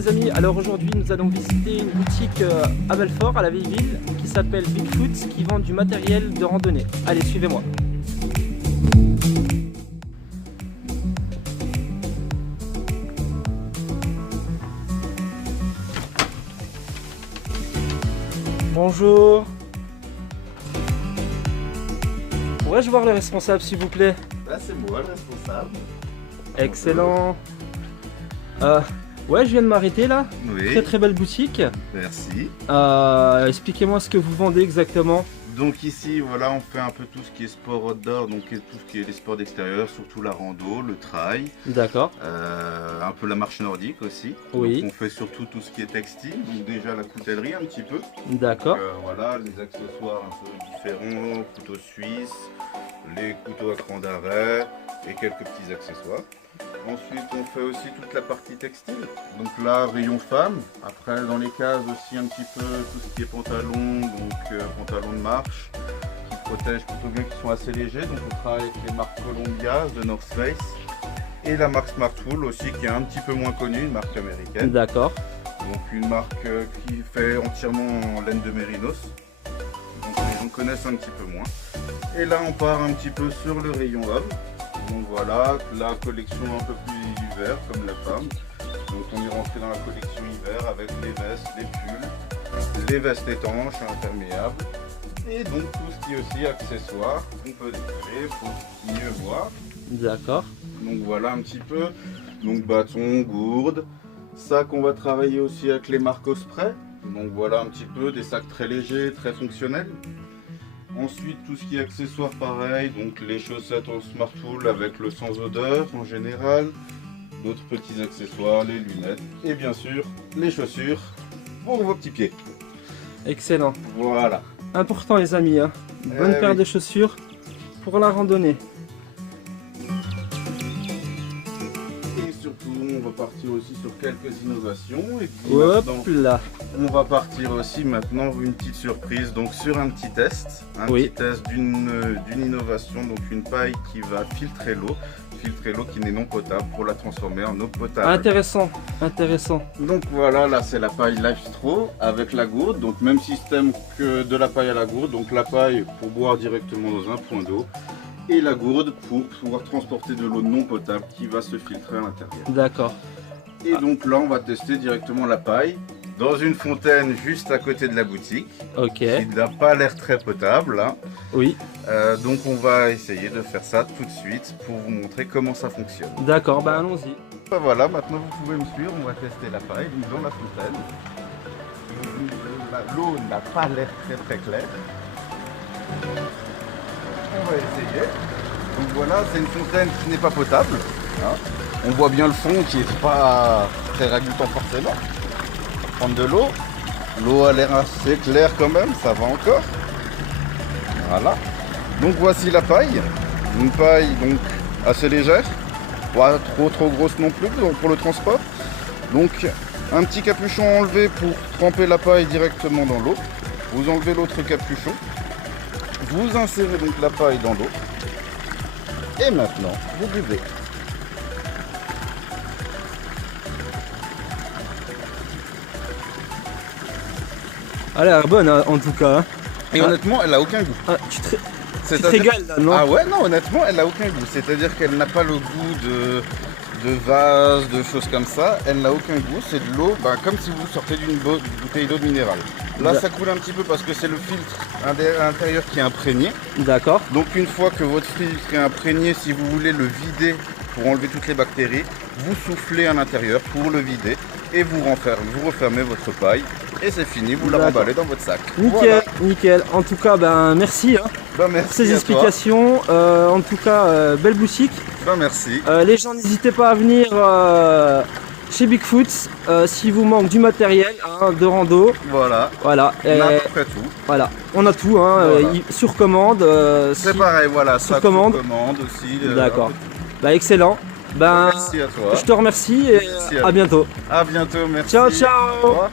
les amis, alors aujourd'hui nous allons visiter une boutique à Belfort, à la vieille ville, qui s'appelle Bigfoot, qui vend du matériel de randonnée. Allez, suivez-moi. Bonjour. Pourrais-je voir le responsable s'il vous plaît? Là c'est moi le responsable. Excellent. Ouais, je viens de m'arrêter là. Oui. Très très belle boutique. Merci. Expliquez-moi ce que vous vendez exactement. Donc ici voilà, on fait un peu tout ce qui est sport outdoor, donc tout ce qui est les sports d'extérieur, surtout la rando, le trail. D'accord. Un peu la marche nordique aussi. Oui. Donc, on fait surtout tout ce qui est textile, donc déjà la coutellerie un petit peu. D'accord. Voilà, les accessoires un peu différents, couteaux suisses, les couteaux à cran d'arrêt et quelques petits accessoires. Ensuite, on fait aussi toute la partie textile. Donc là, rayon femme. Après, dans les cases aussi un petit peu tout ce qui est pantalon, donc pantalon de marche, qui protègent plutôt bien, qui sont assez légers. Donc on travaille avec les marques Columbia, de North Face, et la marque Smartwool aussi, qui est un petit peu moins connue, une marque américaine. D'accord. Donc une marque qui fait entièrement en laine de mérinos. Donc les gens connaissent un petit peu moins. Et là, on part un petit peu sur le rayon homme. Donc voilà, la collection un peu plus hiver comme la femme. Donc on est rentré dans la collection hiver avec les vestes, les pulls, les vestes étanches, imperméables. Et donc tout ce qui est aussi accessoires qu'on peut décoller pour mieux voir. D'accord. Donc voilà un petit peu. Donc bâton, gourde. Sac, on va travailler aussi avec les marques Osprey. Donc voilà un petit peu des sacs très légers, très fonctionnels. Ensuite, tout ce qui est accessoires pareil, donc les chaussettes en Smartwool avec le sans odeur en général, d'autres petits accessoires, les lunettes et bien sûr les chaussures pour vos petits pieds. Excellent. Voilà. Important les amis, hein. Bonne paire de chaussures pour la randonnée. Et surtout, on va partir aussi sur quelques innovations. Et puis Hop maintenant, là. on va partir aussi maintenant une petite surprise, donc sur un petit test. Petit test d'une innovation, donc une paille qui va filtrer l'eau qui n'est non potable pour la transformer en eau potable. Intéressant, intéressant. Donc voilà, là c'est la paille Lifestro avec la gourde, donc même système que de la paille à la gourde, donc la paille pour boire directement dans un point d'eau et la gourde pour pouvoir transporter de l'eau non potable qui va se filtrer à l'intérieur. D'accord. Et donc là on va tester directement la paille dans une fontaine juste à côté de la boutique. Ok. Qui n'a pas l'air très potable. Hein. Oui. Donc on va essayer de faire ça tout de suite pour vous montrer comment ça fonctionne. D'accord, bah allons-y. Voilà, maintenant vous pouvez me suivre, on va tester la paille dans la fontaine. L'eau n'a pas l'air très claire. On va essayer. Donc voilà, c'est une fontaine qui n'est pas potable. Hein. On voit bien le fond qui n'est pas très ragoûtant forcément. Prendre de l'eau. L'eau a l'air assez claire quand même, ça va encore. Voilà. Donc voici la paille. Une paille donc assez légère. Pas trop grosse non plus pour le transport. Donc un petit capuchon enlevé pour tremper la paille directement dans l'eau. Vous enlevez l'autre capuchon. Vous insérez donc la paille dans l'eau. Et maintenant, vous buvez. Elle a l'air bonne hein, en tout cas. Hein. Et honnêtement, elle a aucun goût. Ah, tu te régales là, non? Ah ouais, non, honnêtement, elle a aucun goût. C'est-à-dire qu'elle n'a pas le goût de vase, de choses comme ça. Elle n'a aucun goût. C'est de l'eau, comme si vous sortez d'une bouteille d'eau minérale. Là, ça coule un petit peu parce que c'est le filtre à l'intérieur qui est imprégné. D'accord. Donc une fois que votre filtre est imprégné, si vous voulez le vider pour enlever toutes les bactéries, vous soufflez à l'intérieur pour le vider et vous refermez votre paille. Et c'est fini, vous la remballez dans votre sac. Nickel, voilà. Nickel. En tout cas, merci, hein, merci pour ces explications. En tout cas, belle boutique. Merci. Les gens, n'hésitez pas à venir chez Bigfoot si vous manque du matériel hein, de rando. Voilà. Voilà. On a à peu près tout. Voilà. On a tout, hein, voilà. Sur commande. C'est pareil, voilà. Sur commande. Aussi. D'accord. Excellent. Merci à toi. Je te remercie et à bientôt. À bientôt, merci. Ciao, ciao. Au revoir.